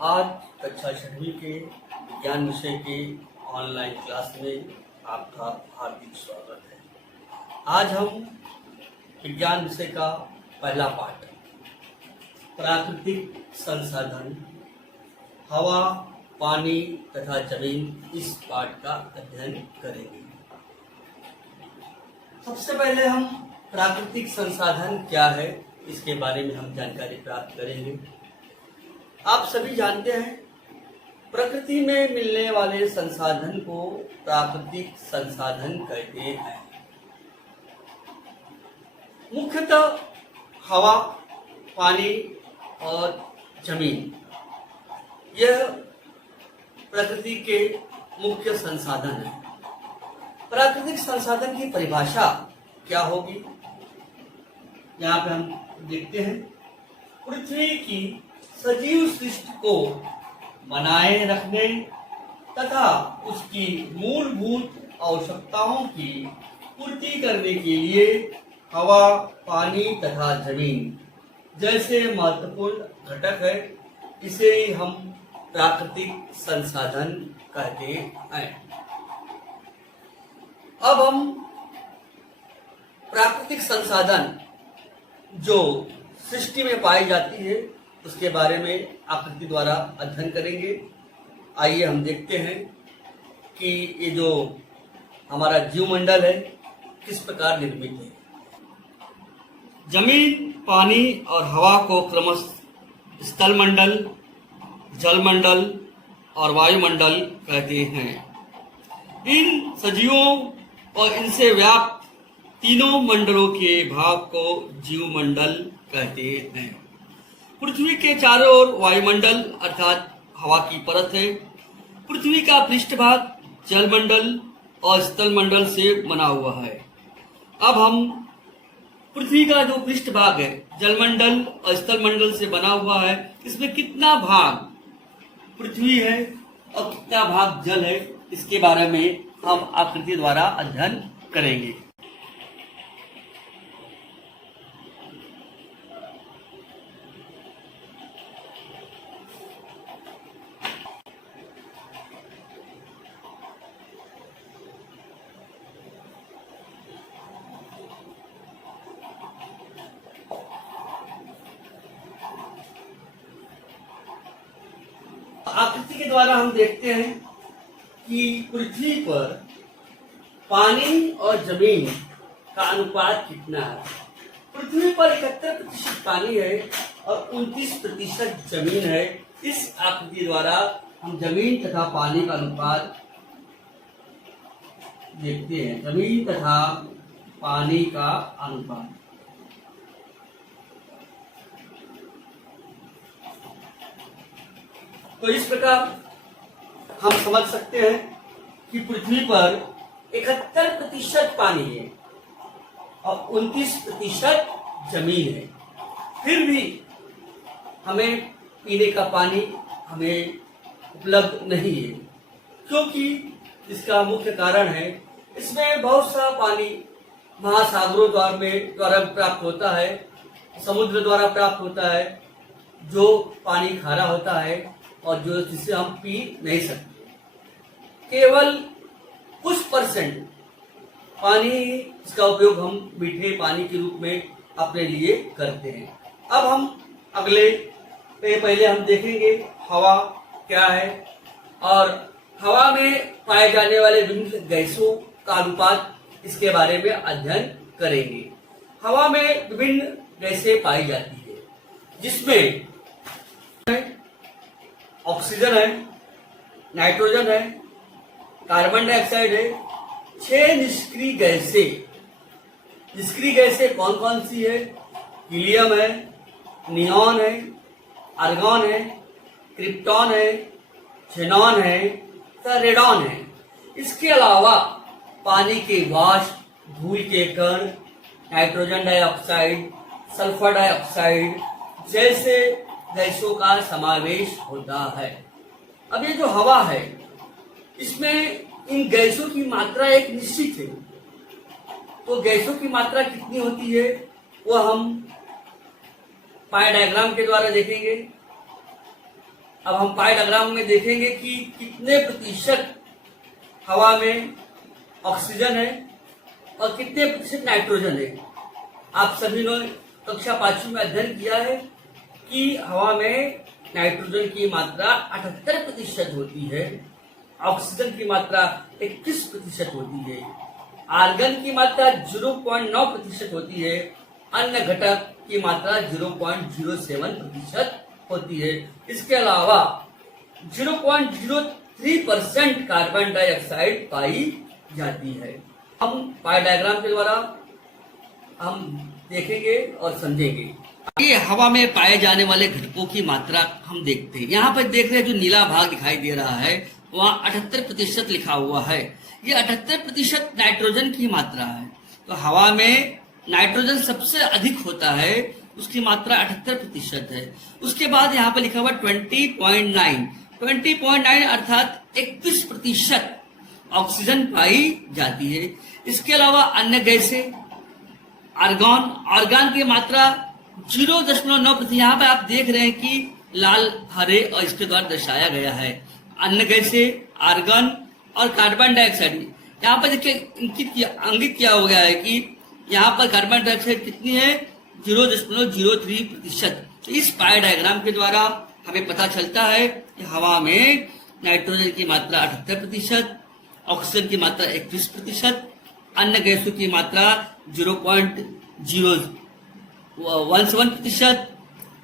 आज कक्षा 6वीं के विज्ञान विषय के ऑनलाइन क्लास में आपका हार्दिक स्वागत है। आज हम विज्ञान विषय का पहला पाठ प्राकृतिक संसाधन हवा, पानी तथा जमीन इस पाठ का अध्ययन करेंगे। सबसे पहले हम प्राकृतिक संसाधन क्या है इसके बारे में हम जानकारी प्राप्त करेंगे। आप सभी जानते हैं प्रकृति में मिलने वाले संसाधन को प्राकृतिक संसाधन कहते हैं। मुख्यतः हवा, पानी और जमीन यह प्रकृति के मुख्य संसाधन है। प्राकृतिक संसाधन की परिभाषा क्या होगी, यहाँ पे हम देखते हैं। पृथ्वी की सजीव सृष्टि को बनाए रखने तथा उसकी मूलभूत आवश्यकताओं की पूर्ति करने के लिए हवा, पानी तथा जमीन जैसे महत्वपूर्ण घटक है, इसे ही हम प्राकृतिक संसाधन कहते हैं। अब हम प्राकृतिक संसाधन जो सृष्टि में पाई जाती है उसके बारे में आकृति द्वारा अध्ययन करेंगे। आइए हम देखते हैं कि ये जो हमारा जीवमंडल है किस प्रकार निर्मित है। जमीन, पानी और हवा को क्रमशः स्थलमंडल, जलमंडल और वायुमंडल कहते हैं। इन सजीवों और इनसे व्याप्त तीनों मंडलों के भाग को जीवमंडल कहते हैं। पृथ्वी के चारों ओर वायुमंडल अर्थात हवा की परत है। पृथ्वी का पृष्ठभाग जलमंडल और स्थलमंडल से बना हुआ है। अब हम पृथ्वी का जो पृष्ठभाग है जलमंडल और स्थलमंडल से बना हुआ है, इसमें कितना भाग पृथ्वी है और कितना भाग जल है, इसके बारे में हम आकृति द्वारा अध्ययन करेंगे। आकृति के द्वारा हम देखते हैं कि पृथ्वी पर पानी और जमीन का अनुपात कितना है। पृथ्वी पर 71% पानी है और 29% जमीन है। इस आकृति द्वारा हम जमीन तथा पानी का अनुपात देखते हैं। जमीन तथा पानी का अनुपात तो इस प्रकार हम समझ सकते हैं कि पृथ्वी पर 71% पानी है और 29% जमीन है। फिर भी हमें पीने का पानी हमें उपलब्ध नहीं है, क्योंकि इसका मुख्य कारण है इसमें बहुत सा पानी महासागरों द्वारा प्राप्त होता है, समुद्र द्वारा प्राप्त होता है, जो पानी खारा होता है और जो जिसे हम पी नहीं सकते। केवल कुछ परसेंट पानी इसका उपयोग हम मीठे पानी के रूप में अपने लिए करते हैं। अब हम पहले हम देखेंगे हवा क्या है और हवा में पाए जाने वाले विभिन्न गैसों का अनुपात, इसके बारे में अध्ययन करेंगे। हवा में विभिन्न गैसें पाई जाती है, जिसमें ऑक्सीजन है, नाइट्रोजन है, कार्बन डाइऑक्साइड है। 6 निष्क्रिय गैसें। निष्क्रिय गैसें कौन कौन सी है? हीलियम है, नियॉन है, आर्गॉन है, क्रिप्टॉन है, ज़ेनॉन है तथा रेडॉन है। इसके अलावा पानी के वाष्प, धूल के कण, नाइट्रोजन डाइऑक्साइड, सल्फर डाइऑक्साइड जैसे गैसों का समावेश होता है। अब ये जो हवा है, इसमें इन गैसों की मात्रा एक निश्चित है। तो गैसों की मात्रा कितनी होती है वह हम पाई डायग्राम के द्वारा देखेंगे। अब हम पाई डायग्राम में देखेंगे कि कितने प्रतिशत हवा में ऑक्सीजन है और कितने प्रतिशत नाइट्रोजन है। आप सभी ने कक्षा 5वीं में अध्ययन किया है कि हवा में नाइट्रोजन की मात्रा 78% होती है, ऑक्सीजन की मात्रा 21% होती है, आर्गन की मात्रा 0.9% होती है, अन्य घटक की मात्रा 0.07% होती है। इसके अलावा 0.03% कार्बन डाइऑक्साइड पाई जाती है। हम पाई डायग्राम के द्वारा हम देखेंगे और समझेंगे। ये हवा में पाए जाने वाले घटकों की मात्रा हम देखते हैं। यहाँ पर देख रहे हैं जो नीला भाग दिखाई दे रहा है वहाँ 78% लिखा हुआ है। ये 78% नाइट्रोजन की मात्रा है। तो हवा में नाइट्रोजन सबसे अधिक होता है, उसकी मात्रा 78% है। उसके बाद यहाँ पर लिखा हुआ 20.9 अर्थात 31% ऑक्सीजन पाई जाती है। इसके अलावा अन्य गैसें, आर्गन की मात्रा 0.9%। यहाँ पे आप देख रहे हैं कि लाल, हरे और इसके द्वारा दर्शाया गया है। अन्य गैसें, आर्गन और कार्बन डाइऑक्साइड। यहाँ पर देखिए अंकित किया हो गया है कि यहाँ पर कार्बन डाइऑक्साइड कितनी है, 0.03%। तो इस पाई डायग्राम के द्वारा हमें पता चलता है कि हवा में नाइट्रोजन की मात्रा 78%, ऑक्सीजन की मात्रा 21%, अन्य गैसों की मात्रा 0.017%,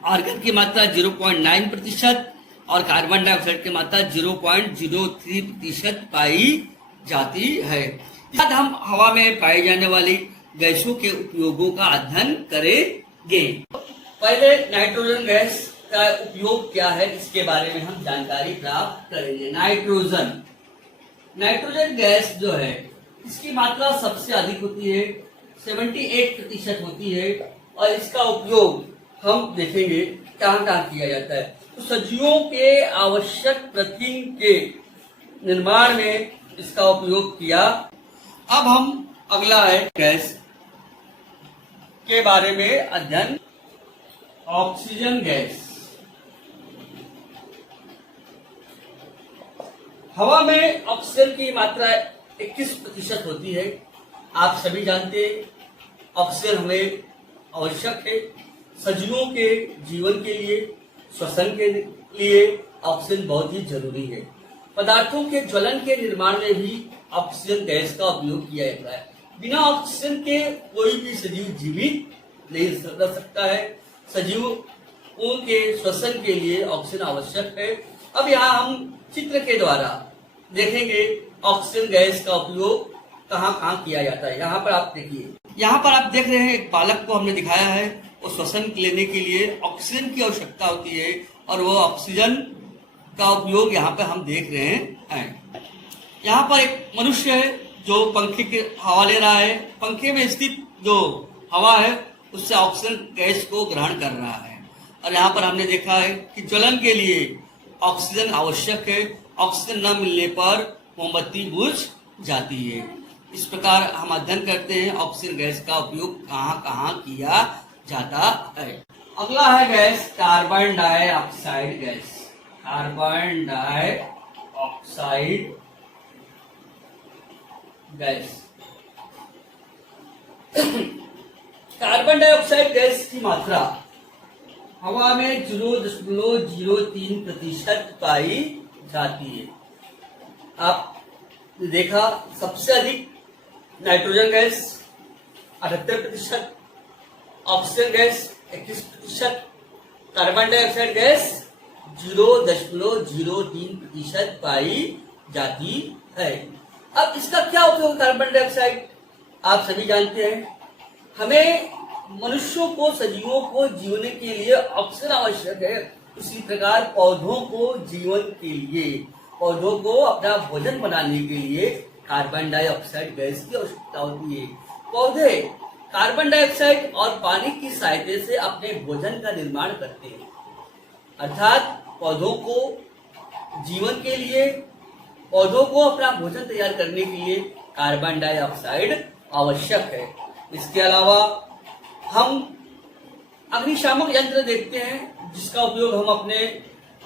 आर्गन की मात्रा 0.9% और कार्बन डाइऑक्साइड की मात्रा 0.03% पाई जाती है। आज हम हवा में पाई जाने वाली गैसों के उपयोगों का अध्ययन करेंगे। पहले नाइट्रोजन गैस का उपयोग क्या है इसके बारे में हम जानकारी प्राप्त करेंगे। नाइट्रोजन गैस जो है इसकी मात्रा सबसे अधिक होती है, 78% होती है और इसका उपयोग हम देखेंगे कहाँ कहाँ किया जाता है। तो सजीवों के आवश्यक प्रोटीन के निर्माण में इसका उपयोग किया। अब हम अगला है गैस के बारे में अध्ययन। Oxygen gas. हवा में ऑक्सीजन की मात्रा 21% होती है। आप सभी जानते हैं ऑक्सीजन हमें आवश्यक है सजीवों के जीवन के लिए, श्वसन के लिए ऑक्सीजन बहुत ही जरूरी है। पदार्थों के ज्वलन के निर्माण में भी ऑक्सीजन गैस का उपयोग किया जाता है। बिना ऑक्सीजन के कोई भी सजीव जीवित नहीं रह सकता है। सजीवों के श्वसन के लिए ऑक्सीजन आवश्यक है। अब यहाँ हम चित्र के द्वारा देखेंगे ऑक्सीजन गैस का उपयोग कहाँ कहाँ किया जाता है। यहाँ पर आप देखिए, यहाँ पर आप देख रहे हैं एक बालक को हमने दिखाया है। वो श्वसन लेने के लिए ऑक्सीजन की आवश्यकता होती है और वो ऑक्सीजन का उपयोग यहाँ पर हम देख रहे हैं। यहाँ पर एक मनुष्य है जो पंखे की हवा ले रहा है। पंखे में स्थित जो हवा है उससे ऑक्सीजन गैस को ग्रहण कर रहा है। और यहाँ पर हमने देखा है कि ज्वलन के लिए ऑक्सीजन आवश्यक है। ऑक्सीजन न मिलने पर मोमबत्ती बुझ जाती है। इस प्रकार हम अध्ययन करते हैं ऑक्सीजन गैस का उपयोग कहाँ कहाँ किया जाता है। अगला है gas carbon dioxide gas. Carbon dioxide gas. Carbon dioxide gas की मात्रा हवा में 0.03% पाई जाती है। आप देखा सबसे अधिक nitrogen gas 78%, oxygen gas 21%, carbon dioxide gas 0.03% पाई जाती है। अब इसका क्या उपयोग कार्बन डाइऑक्साइड आप सभी जानते हैं। हमें मनुष्यों को, सजीवों को जीने के लिए ऑक्सीजन आवश्यक है। उसी प्रकार पौधों को जीवन के लिए, पौधों को अपना भोजन बनाने के लिए कार्बन डाइऑक्साइड गैस की आवश्यकता होती है। पौधे कार्बन डाइऑक्साइड और पानी की सहायता से अपने भोजन का निर्माण करते हैं। अर्थात पौधों को जीवन के लिए, पौधों को अपना भोजन तैयार करने के लिए कार्बन डाइऑक्साइड आवश्यक है। इसके अलावा हम अग्निशामक यंत्र देखते हैं जिसका उपयोग हम अपने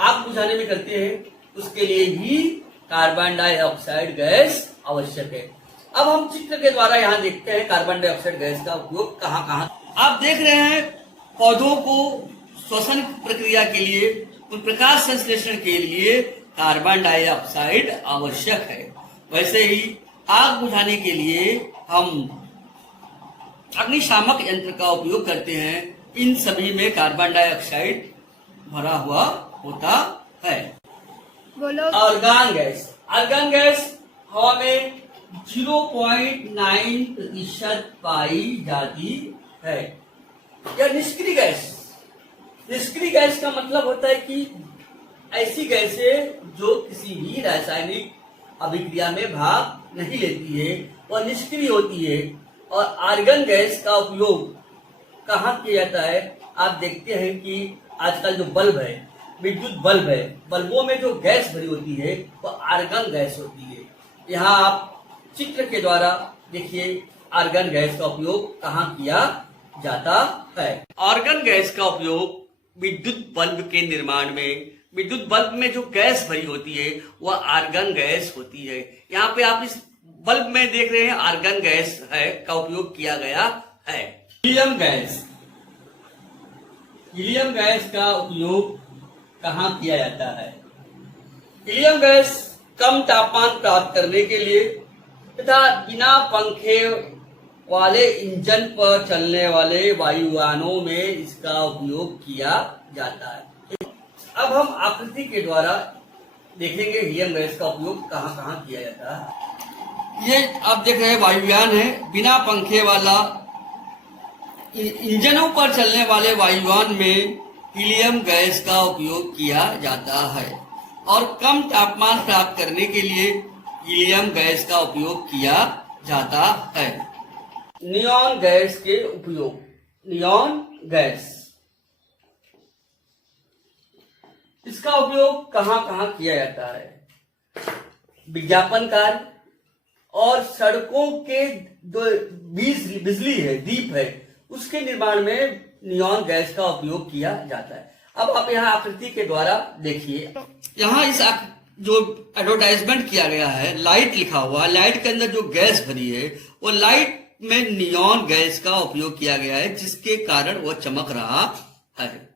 आग बुझाने में करते हैं, उसके लिए भी कार्बन डाइऑक्साइड गैस आवश्यक है। अब हम चित्र के द्वारा यहाँ देखते हैं कार्बन डाइऑक्साइड गैस का उपयोग कहाँ कहाँ। आप देख रहे हैं पौधों को श्वसन प्रक्रिया के लिए, उन प्रकाश संश्लेषण के लिए कार्बन डाइऑक्साइड आवश्यक है। वैसे ही आग बुझाने के लिए हम अग्निशामक यंत्र का उपयोग करते हैं, इन सभी में कार्बन डाइऑक्साइड भरा हुआ होता है। बोलो। आर्गन गैस, आर्गन गैस हवा में 0.9% पाई जाती है। यह निष्क्रिय गैस, निष्क्रिय गैस का मतलब होता है कि ऐसी गैसें जो किसी भी रासायनिक अभिक्रिया में भाग नहीं लेती है, वह निष्क्रिय होती है। और आर्गन गैस का उपयोग कहाँ किया जाता है? आप देखते हैं कि आजकल जो बल्ब है, विद्युत बल्ब है, बल्बों में जो गैस भरी होती है वह आर्गन गैस होती है। यहाँ आप चित्र के द्वारा देखिए आर्गन गैस का उपयोग कहाँ किया जाता है। आर्गन गैस का उपयोग विद्युत बल्ब के निर्माण में, विद्युत बल्ब में जो गैस भरी होती है वह आर्गन गैस होती है। यहाँ पे आप इस बल्ब में देख रहे हैं आर्गन गैस है का उपयोग किया गया है। हीलियम गैस, हीलियम गैस का उपयोग कहाँ किया जाता है? हीलियम गैस कम तापमान प्राप्त करने के लिए तथा बिना पंखे वाले इंजन पर चलने वाले वायुयानों में इसका उपयोग किया जाता है। अब हम आकृति के द्वारा देखेंगे हीलियम गैस का उपयोग कहाँ कहाँ किया जाता है। ये आप देख रहे हैं वायुयान है, बिना पंखे वाला इंजनों पर चलने वाले वायुयान में हीलियम गैस का उपयोग किया जाता है और कम तापमान प्राप्त करने के लिए हीलियम गैस का उपयोग किया जाता है। नियॉन गैस के उपयोग, नियॉन गैस, इसका उपयोग कहाँ कहाँ किया जाता है? विज्ञापन कार्य और सड़कों के जो बिजली है, दीप है, उसके निर्माण में नियॉन गैस का उपयोग किया जाता है। अब आप यहाँ आकृति के द्वारा देखिए, यहाँ इस जो एडवर्टाइजमेंट किया गया है, लाइट लिखा हुआ, लाइट के अंदर जो गैस भरी है वो लाइट में नियॉन गैस का उपयोग किया गया है, जिसके कारण वो चमक रहा है।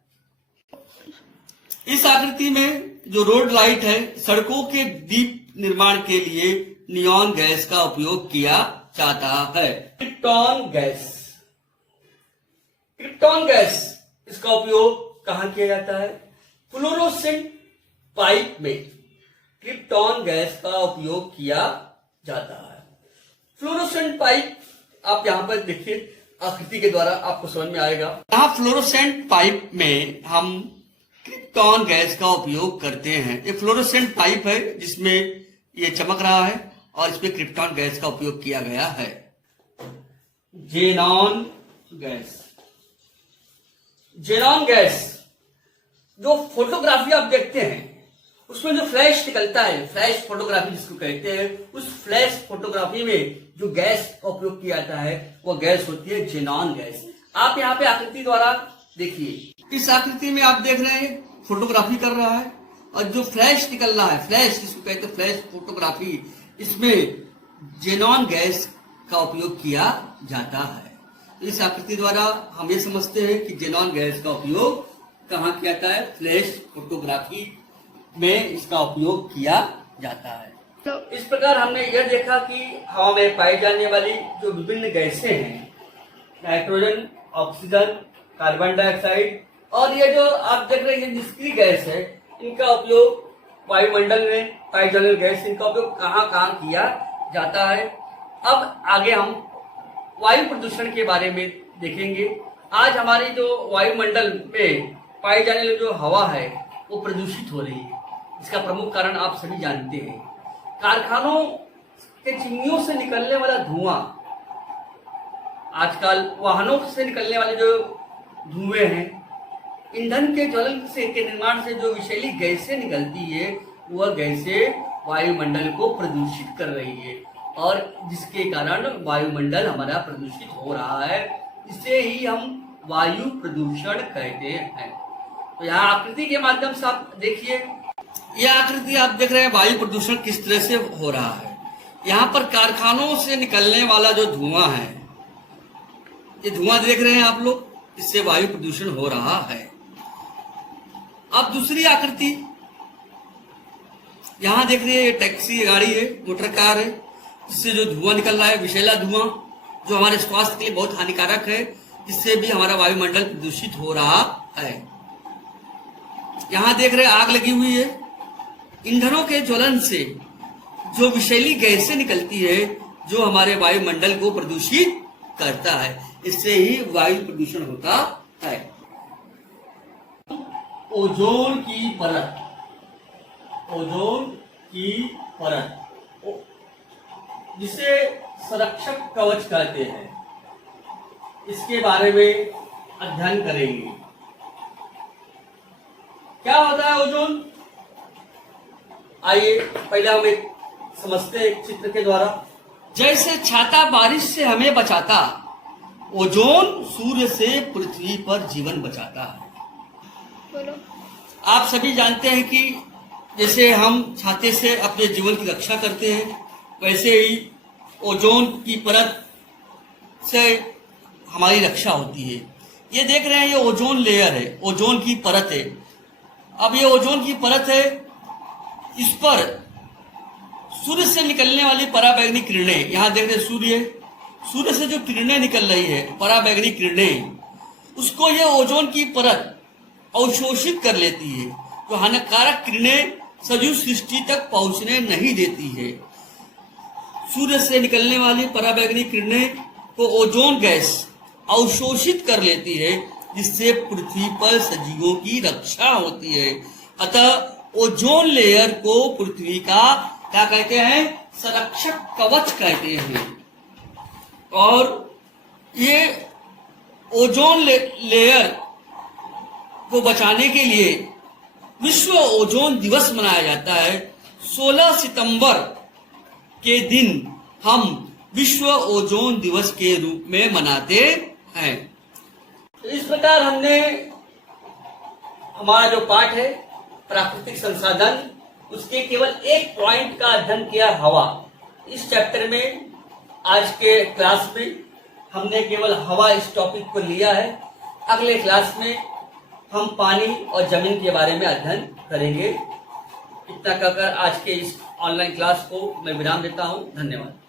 इस आकृति में जो रोड लाइट है, सड़कों के दीप निर्माण के लिए नियॉन गैस का उपयोग किया जाता है। क्रिप्टॉन गैस, क्रिप्टॉन गैस, इसका उपयोग कहाँ किया जाता है? फ्लोरोसेंट पाइप में क्रिप्टॉन गैस का उपयोग किया जाता है। फ्लोरोसेंट पाइप आप यहाँ पर देखिए, आकृति के द्वारा आपको समझ में आएगा। यहाँ फ्लोरोसेंट पाइप में हम क्रिप्टॉन गैस का उपयोग करते हैं। ये फ्लोरोसेंट पाइप है जिसमें ये चमक रहा है और इसमें क्रिप्टॉन गैस का उपयोग किया गया है। जेनॉन गैस, जेनॉन गैस जो फोटोग्राफी आप देखते हैं उसमें जो फ्लैश निकलता है, फ्लैश फोटोग्राफी जिसको कहते हैं, उस फ्लैश फोटोग्राफी में जो गैस का उपयोग किया जाता है वो गैस होती है जेनॉन गैस। आप यहाँ पे आकृति द्वारा देखिए, इस आकृति में आप देख रहे हैं फोटोग्राफी कर रहा है और जो फ्लैश निकल रहा है, फ्लैश जिसको कहते हैं फ्लैश फोटोग्राफी, इसमें जेनॉन गैस का उपयोग किया जाता है। इस आकृति द्वारा हम ये समझते हैं कि जेनॉन गैस का उपयोग कहाँ किया जाता है? फ्लैश फोटोग्राफी में इसका उपयोग किया जाता है। तो इस प्रकार हमने यह देखा कि हवा में पाई जाने वाली जो विभिन्न गैसें हैं, नाइट्रोजन, ऑक्सीजन, कार्बन डाइऑक्साइड और ये जो आप देख रहे हैं निष्क्रिय गैस है, इनका उपयोग वायुमंडल में पाई जाने वाली गैस, इनका उपयोग कहाँ कहाँ किया जाता है। अब आगे हम वायु प्रदूषण के बारे में देखेंगे। आज हमारी जो वायुमंडल में पाई जाने वाली जो हवा है वो प्रदूषित हो रही है। इसका प्रमुख कारण आप सभी जानते हैं, कारखानों के चिमनियों से निकलने वाला धुआं, आजकल वाहनों से निकलने वाले जो धुएं हैं, ईंधन के ज्वलन से के निर्माण से जो विषैली गैसें निकलती है, वह गैसें वायुमंडल को प्रदूषित कर रही है और जिसके कारण वायुमंडल हमारा प्रदूषित हो रहा है। इसे ही हम वायु प्रदूषण कहते हैं। तो यहाँ आकृति के माध्यम से आप देखिए, यह आकृति आप देख रहे हैं वायु प्रदूषण किस तरह से हो रहा है। यहाँ पर कारखानों से निकलने वाला जो धुआं है, ये धुआं देख रहे हैं आप लोग, इससे वायु प्रदूषण हो रहा है। अब दूसरी आकृति यहाँ देख रहे हैं, ये टैक्सी गाड़ी है, मोटर कार है, जिससे जो धुआं निकल रहा है, विषैला धुआं, जो हमारे स्वास्थ्य के लिए बहुत हानिकारक है, जिससे भी हमारा वायुमंडल प्रदूषित हो रहा है। यहाँ देख रहे हैं आग लगी हुई है। ईंधनों के ज्वलन से जो विषैली गैसें निकलती है, जो हमारे वायुमंडल को प्रदूषित करता है, इससे ही वायु प्रदूषण होता है। ओजोन की परत, ओजोन की परत जिसे संरक्षक कवच कहते हैं, इसके बारे में अध्ययन करेंगे। क्या होता है ओजोन? आइए पहले हम एक समझते हैं एक चित्र के द्वारा। जैसे छाता बारिश से हमें बचाता, ओजोन सूर्य से पृथ्वी पर जीवन बचाता है। बोलो। आप सभी जानते हैं कि जैसे हम छाते से अपने जीवन की रक्षा करते हैं, वैसे ही ओजोन की परत से हमारी रक्षा होती है। ये देख रहे हैं, ये ओजोन लेयर है, ओजोन की परत है। अब ये ओजोन की परत है, इस पर सूर्य से निकलने वाली पराबैंगनी किरणें, यहाँ देख रहे सूर्य से जो किरणें निकल रही है, पराबैंगनी किरणें, उसको ये ओजोन की परत अवशोषित कर लेती है। जो हानिकारक किरणें सजीव सृष्टि तक पहुंचने नहीं देती है। सूर्य से निकलने वाली पराबैंगनी किरणें को ओजोन गैस अवशोषित कर लेती है, जिससे पृथ्वी पर सजीवों की रक्षा होती है। अतः ओजोन लेयर को पृथ्वी का क्या कहते हैं? संरक्षक कवच कहते हैं। और ये ओजोन लेयर को बचाने के लिए विश्व ओजोन दिवस मनाया जाता है। 16 सितंबर के दिन हम विश्व ओजोन दिवस के रूप में मनाते हैं। इस प्रकार हमने हमारा जो पाठ है प्राकृतिक संसाधन, उसके केवल एक पॉइंट का अध्ययन किया, हवा। इस चैप्टर में आज के क्लास में हमने केवल हवा इस टॉपिक को लिया है। अगले क्लास में हम पानी और जमीन के बारे में अध्ययन करेंगे। इतना कहकर आज के इस ऑनलाइन क्लास को मैं विराम देता हूं। धन्यवाद।